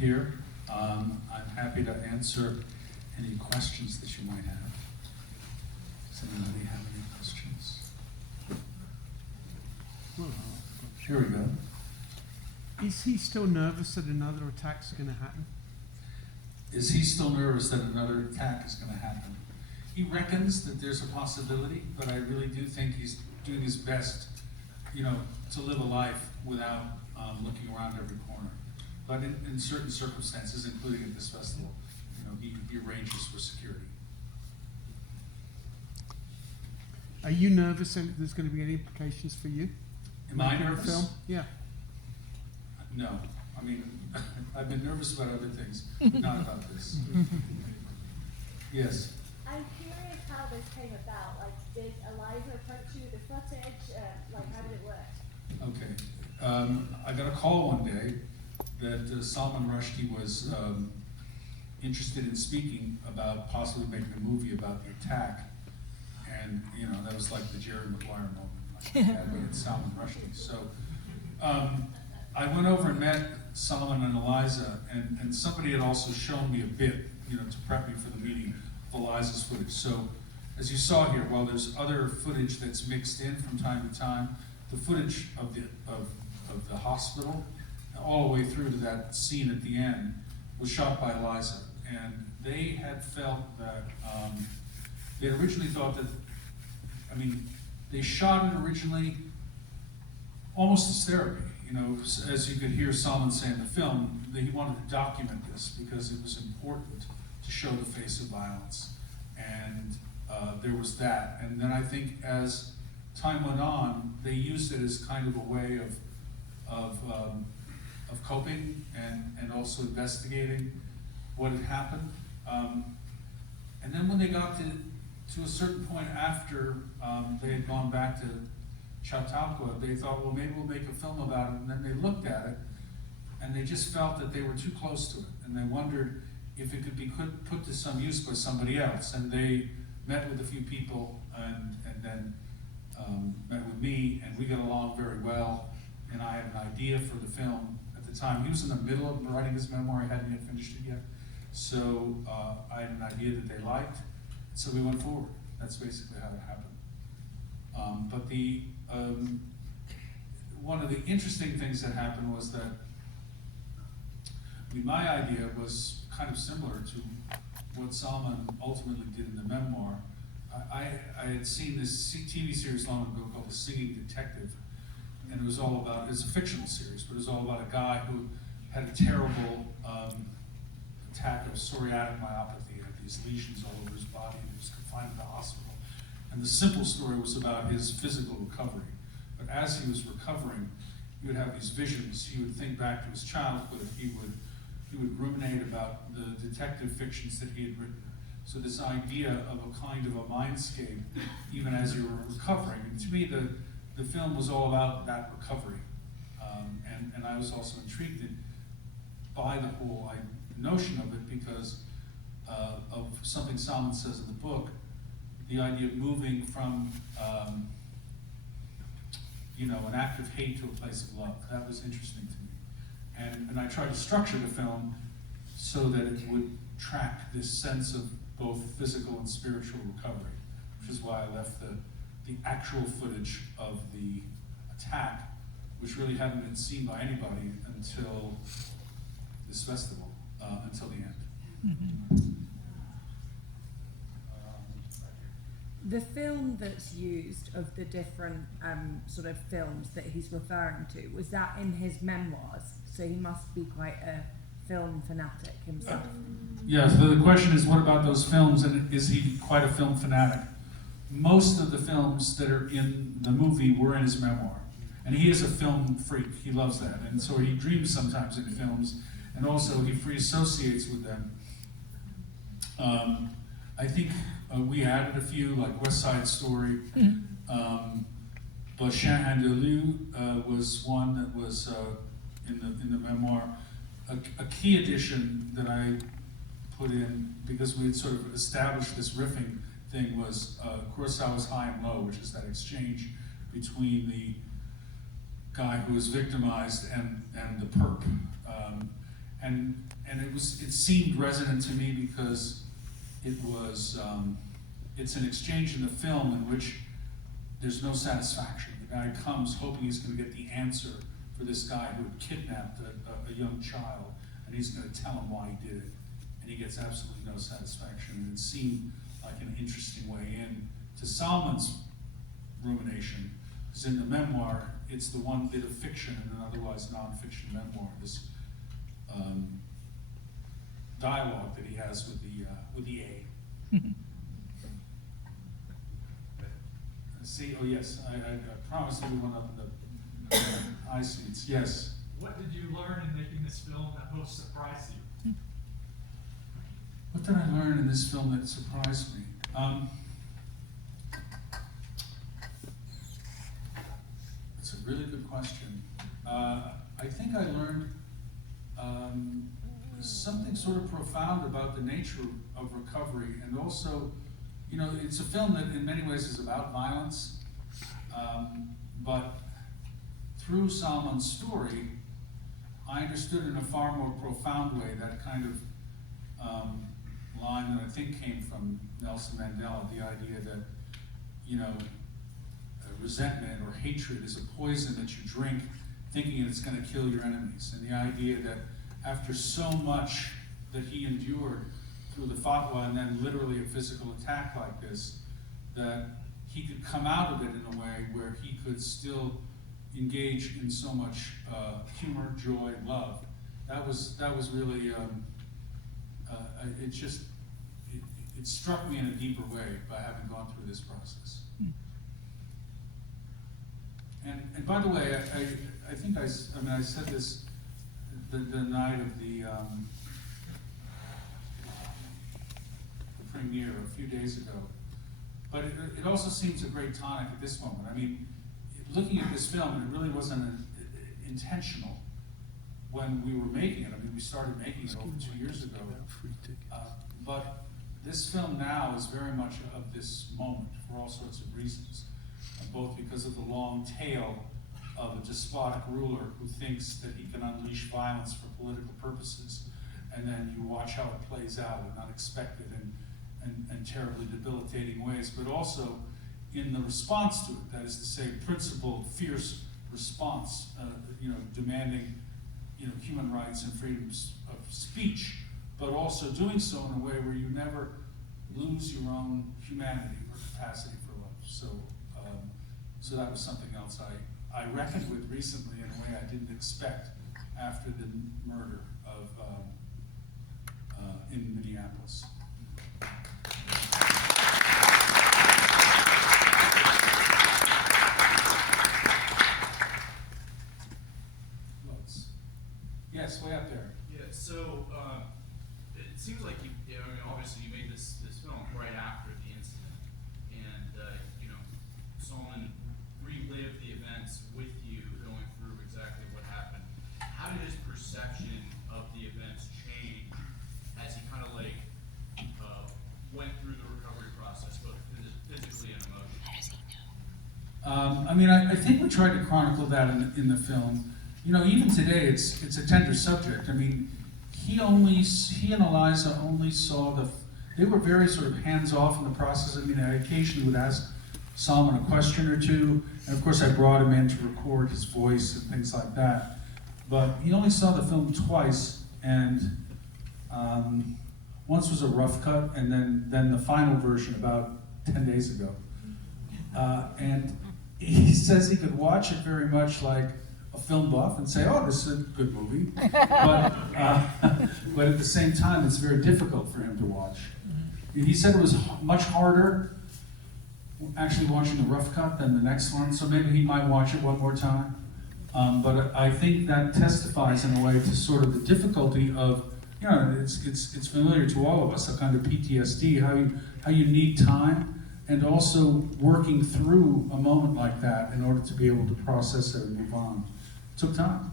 here. I'm happy to answer any questions that you might have. Does anybody have any questions? Here we go. Is he still nervous that another attack's going to happen? Is he still nervous that another attack is going to happen? He reckons that there's a possibility, but I really do think he's doing his best, to live a life without looking around every corner. But in certain circumstances, including at this festival, he arranges for security. Are you nervous that there's going to be any implications for you? Am I nervous? Film? Yeah. No. I mean, I've been nervous about other things, but not about this. Yes? I'm curious how this came about. Like, did Eliza approach you with the footage? How did it work? Okay. I got a call one day that Salman Rushdie was interested in speaking about possibly making a movie about the attack. And, that was like the Jerry Maguire moment. Like, had Salman Rushdie. So I went over and met Salman and Eliza, and somebody had also shown me a bit, to prep me for the meeting of Eliza's footage. So as you saw here, while there's other footage that's mixed in from time to time, the footage of the hospital, all the way through to that scene at the end, was shot by Eliza. And they had felt that, they originally thought that, they shot it originally almost as therapy. As you could hear Salman say in the film, that he wanted to document this because it was important to show the face of violence. And there was that. And then I think as time went on, they used it as kind of a way of coping and also investigating what had happened. And then when they got to a certain point after they had gone back to Chautauqua, they thought, well, maybe we'll make a film about it. And then they looked at it, and they just felt that they were too close to it. And they wondered if it could be put to some use by somebody else. And they met with a few people, and then met with me, and we got along very well. And I had an idea for the film at the time. He was in the middle of writing his memoir. He hadn't yet finished it yet. So I had an idea that they liked. So we went forward. That's basically how it happened. But one of the interesting things that happened was that my idea was kind of similar to what Salman ultimately did in the memoir. I had seen this TV series long ago called The Singing Detective, and it was all about, it's a fictional series, but it was all about a guy who had a terrible attack of psoriatic myopathy. He had these lesions all over his body, and he was confined to the hospital. And the simple story was about his physical recovery. But as he was recovering, he would have these visions. He would think back to his childhood. He would ruminate about the detective fictions that he had written. So this idea of a kind of a mindscape, even as you were recovering. And to me, the film was all about that recovery. And I was also intrigued by the whole notion of it because of something Salman says in the book, the idea of moving from an act of hate to a place of love. That was interesting to me. And I tried to structure the film so that it would track this sense of both physical and spiritual recovery, which is why I left the actual footage of the attack, which really hadn't been seen by anybody until this festival, until the end. Mm-hmm. The film that's used of the different sort of films that he's referring to, was that in his memoirs? So he must be quite a film fanatic himself. Yeah, so the question is, what about those films, and is he quite a film fanatic? Most of the films that are in the movie were in his memoir. And he is a film freak, he loves that. And so he dreams sometimes in films, and also he free associates with them. I think we added a few, like West Side Story. But Chien Andalou was one that was in the memoir. A key addition that I put in, because we had sort of established this riffing thing, was Kurosawa's High and Low, which is that exchange between the guy who was victimized and the perp. And it seemed resonant to me because it was, it's an exchange in the film in which there's no satisfaction. The guy comes hoping he's going to get the answer for this guy who had kidnapped a young child, and he's going to tell him why he did it. And he gets absolutely no satisfaction. And it seemed like an interesting way in to Salman's rumination, because in the memoir, it's the one bit of fiction in an otherwise non-fiction memoir, this dialogue that he has with the A. See, oh yes, I promised everyone up in the eye seats, yes. What did you learn in making this film that most surprised you? What did I learn in this film that surprised me? It's a really good question. I think I learned something sort of profound about the nature of recovery, and also, you know, it's a film that in many ways is about violence, but through Salman's story, I understood in a far more profound way that kind of line that I think came from Nelson Mandela, the idea that, you know, resentment or hatred is a poison that you drink thinking it's going to kill your enemies. And the idea that after so much that he endured through the fatwa and then literally a physical attack like this, that he could come out of it in a way where he could still engage in so much humor, joy, love. That was really, it struck me in a deeper way by having gone through this process. And by the way, I think I said this the night of the premiere a few days ago, but it also seems a great tonic at this moment. I mean, looking at this film, it really wasn't intentional when we were making it. I mean, we started making it over 2 years ago, but this film now is very much of this moment for all sorts of reasons, both because of the long tail of a despotic ruler who thinks that he can unleash violence for political purposes, and then you watch how it plays out in unexpected and terribly debilitating ways, but also in the response to it, that is to say, principled, fierce response, demanding, human rights and freedoms of speech, but also doing so in a way where you never lose your own humanity or capacity for love. So that was something else I reckoned with recently in a way I didn't expect after the murder of in Minneapolis. Yes, way up there. Yeah, so it seems like obviously you made this film right after the incident, and Salman relived the events with you, going through exactly what happened. How did his perception of the events change as he kind of went through the recovery process, both physically and emotionally? I think we tried to chronicle that in the film. Even today, it's a tender subject. I mean, he and Eliza only saw they were very sort of hands-off in the process. I mean, I occasionally would ask Salman a question or two, and of course I brought him in to record his voice and things like that. But he only saw the film twice, and once was a rough cut, and then the final version about 10 days ago. And he says he could watch it very much like a film buff and say, oh, this is a good movie. But at the same time, it's very difficult for him to watch. He said it was much harder actually watching the rough cut than the next one, so maybe he might watch it one more time. But I think that testifies in a way to sort of the difficulty of, it's familiar to all of us, a kind of PTSD, how you need time, and also working through a moment like that in order to be able to process it and move on. It took time.